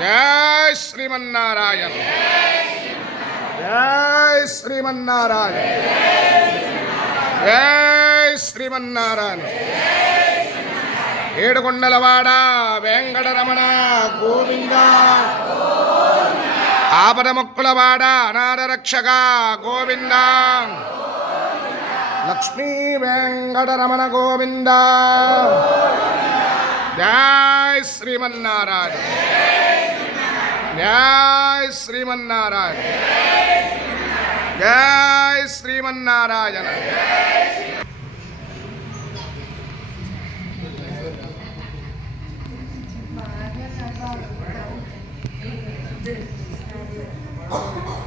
జై శ్రీమన్నారాయణ. జై శ్రీమన్నారాయణ. జై శ్రీమన్నారాయణ. ఏడుకొండలవాడ వెంకటరమణ గోవింద. ఆపదముక్కులవాడ అనాథ రక్షక గోవింద. లక్ష్మీ వెంకటరమణ గోవింద. జై శ్రీమన్నారాయణ. జై శ్రీమన్నారాయణ. జై శ్రీమన్నారాయణ. Thank you.